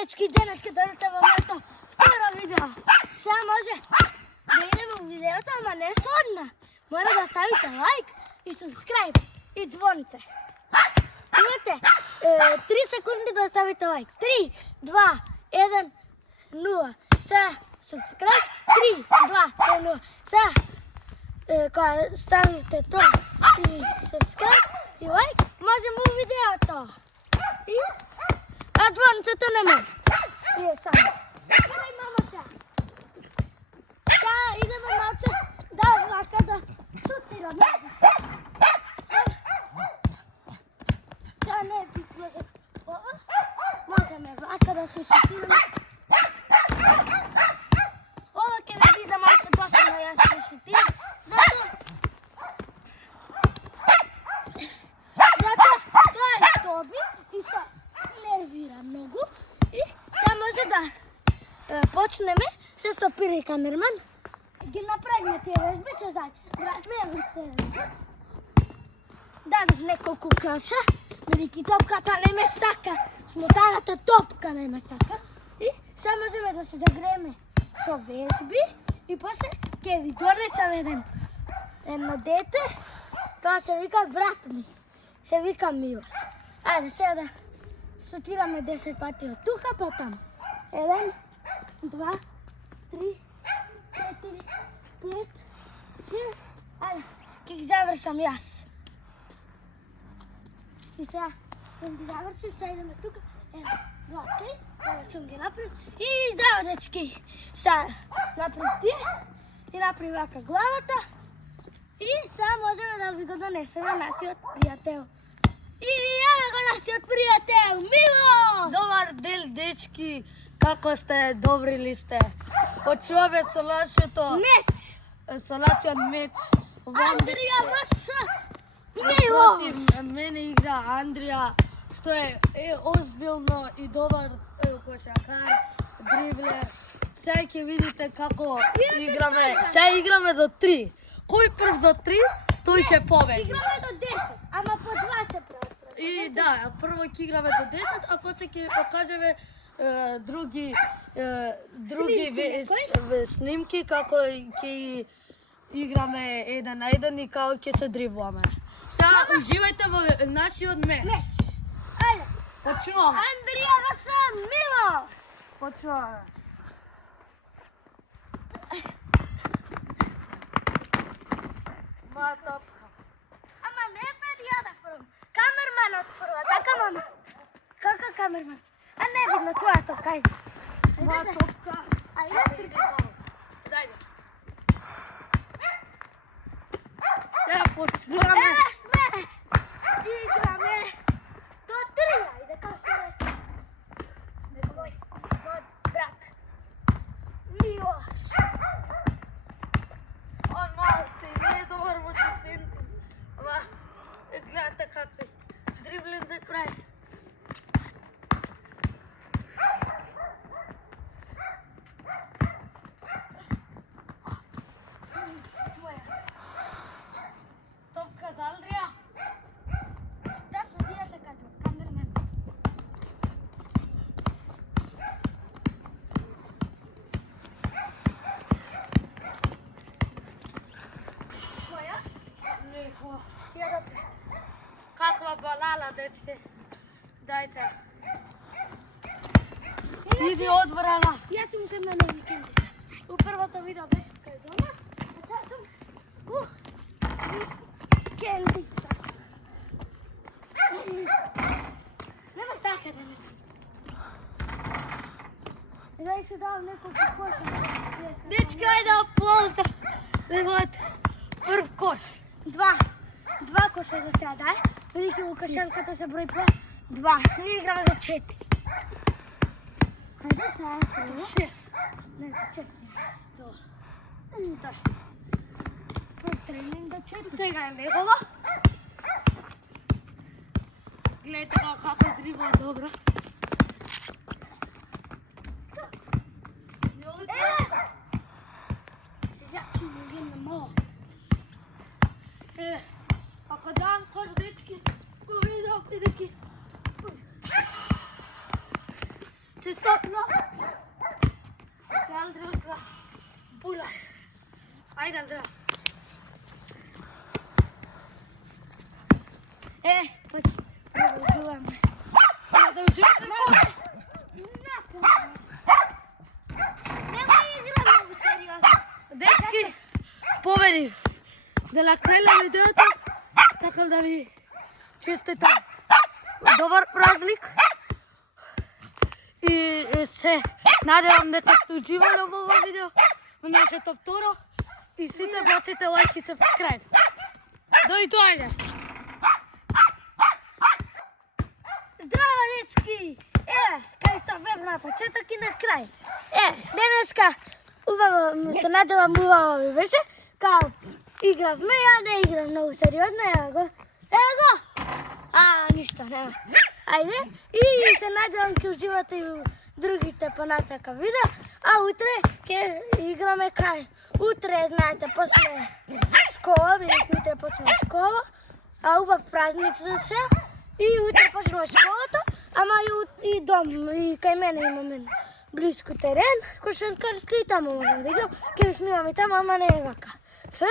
дечки, денеска добрите во моето второ видео. Сега може да идеме во видеото, ама не со одма. Мора да ставите лайк и subscribe и звонце. Имате 3 секунди да ставите лайк. 3, 2, 1, 0. Сега subscribe. 3, 2, 1, 0. Сега кога ставите тоа и subscribe и лайк, можеме во видеото. А звонцето не може. Вие само. Гледај мама сега. Сега идеме малце да вака да шутираме. Сега не е битно за ова. Можеме вака да се шутираме. Ова ќе ви биде малце досадно јас се шутирам. Зато тоа е Тоби и се нервира многу. И сега може да почнеме. Се стопира и камерман. Ги направиме тие вежби, се знај. Брат ме е се. Дадов неколку каша, бидејќи топката не ме сака. Смотаната топка не ме сака. И сега можеме да се загрееме со вежби. И после ќе ви донесам едно дете. Тоа се вика брат ми. Се вика Милас. Ајде сега да шутираме 10 пати од тука, па таму. 1, 2, 3, 4, 5, 6. Ајде, ќе ги завршам јас. И сега, ќе ги завршим, сега идеме тука. 1, 2, 3, сега ќе ги направим. И здраво, дечки! Сега направим тие и направим вака главата. И сега можеме да ви го донесеме нашиот пријател. И еве го нашиот пријател, Мило! Добар дел, дечки! Како сте? Добри ли сте? Почуваме со нашето... Меч! Со нашиот меч. Андрија ВС! Мило! Против мене игра Андрија, што е озбилно и добар кошакар, дриблер. Сега ќе видите како играме. Сега играме до 3. Кој прв до 3, тој ќе победи. Играме до 10, ама по 2 се прават. И да, прво ќе играме до 10, а после ќе покажеме други снимки како ќе играме еден на еден и како ќе се дривуваме. Сега уживајте во нашиот меч. Меч! Ајде! Почнуваме. Андрија ВС! Мило! Почнуваме. Моја топка. Ама не пред ја да фрвам. Камерманот фрва, така мама. Како камерман? А не е видно твоја топка, ајде. Моја топка. Ајде. Дај ме. Сега почнуваме. Еве сме! Играме до 3, ајде како рече. Мој брат. Милош. Он малци не е добар во дефенти. Ама, гледате како дриблинг се прави. Топка за Андрија. Точно, вие се кажува, камерман. Твоја? Нико. Ја добре. Каква балала, дече. Дајте. Иди одбрана. Јас сум кај мене викенди. У првото видео бев кај дома, а сега сум викендица. Нема сака да не сум. Дај се давам неколку коша. Дечки, ајде ополза. Левот. Прв кош. Два коша до сега дај. Бидејќи во кошарката се брои по 2. Ние играме до 4. Ајде сега прво. 6. Не, 4. Добро. Да. Тренинг до 4. Сега е негова. Гледайте како дрибла добро. Сега ќе ги на мало. Ако дам кош, дечки, го видам, бидејќи се стопно. Андреа утра. Бура. Ајде, Андреа. Продолжуваме. Нема игра многу сериозно. Дечки, победи. За на крај на видеото сакам да ви честитам добар празник и се надевам дека сте уживале во ова видео, во нашето второ и сите баците лајк и сабскрајб. До видење. Здраво, дечки! Кај што бев на почеток и на крај. Денеска убаво, се надевам убаво ви беше, као игравме, ја не играм многу сериозно, ево го. Ништо нема. Ајде, и се надевам ќе уживате и у другите понатака видео, а утре ќе играме кај. Утре, знаете, после школа, бидејќи утре почне школа, а убав празник за се. И утре почнува школата, ама и дом, и кај мене имаме близко терен, кошаркарски и таму можам да играм. Ќе ви снимам и таму, ама не е вака.